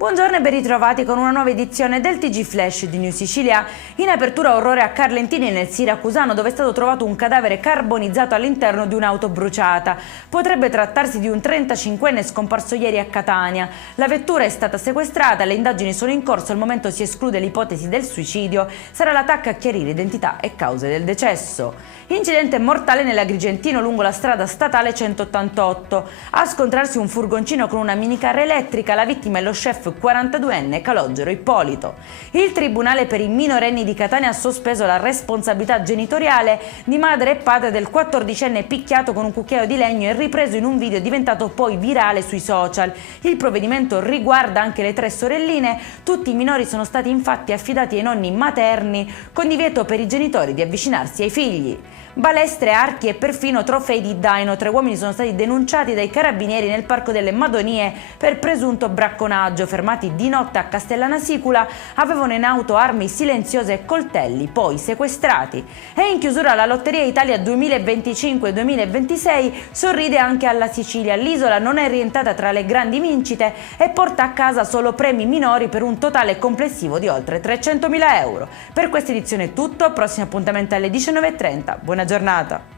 Buongiorno e ben ritrovati con una nuova edizione del TG Flash di New Sicilia. In apertura orrore a Carlentini nel Siracusano, dove è stato trovato un cadavere carbonizzato all'interno di un'auto bruciata. Potrebbe trattarsi di un 35enne scomparso ieri a Catania. La vettura è stata sequestrata, le indagini sono in corso, al momento si esclude l'ipotesi del suicidio. Sarà la TAC a chiarire identità e cause del decesso. Incidente mortale nell'Agrigentino lungo la strada statale 188. A scontrarsi un furgoncino con una minicar elettrica, la vittima è lo chef 42enne Calogero Ippolito. Il Tribunale per i minorenni di Catania ha sospeso la responsabilità genitoriale di madre e padre del 14enne picchiato con un cucchiaio di legno e ripreso in un video diventato poi virale sui social. Il provvedimento riguarda anche le 3 sorelline, tutti i minori sono stati infatti affidati ai nonni materni con divieto per i genitori di avvicinarsi ai figli. Balestre, archi e perfino trofei di daino. 3 uomini sono stati denunciati dai carabinieri nel Parco delle Madonie per presunto bracconaggio. Fermati di notte a Castellana Sicula, avevano in auto armi silenziose e coltelli, poi sequestrati. E in chiusura la Lotteria Italia 2025-2026 sorride anche alla Sicilia. L'isola non è rientrata tra le grandi vincite e porta a casa solo premi minori per un totale complessivo di oltre 300.000 euro. Per questa edizione è tutto, prossimo appuntamento alle 19:30. Buona giornata.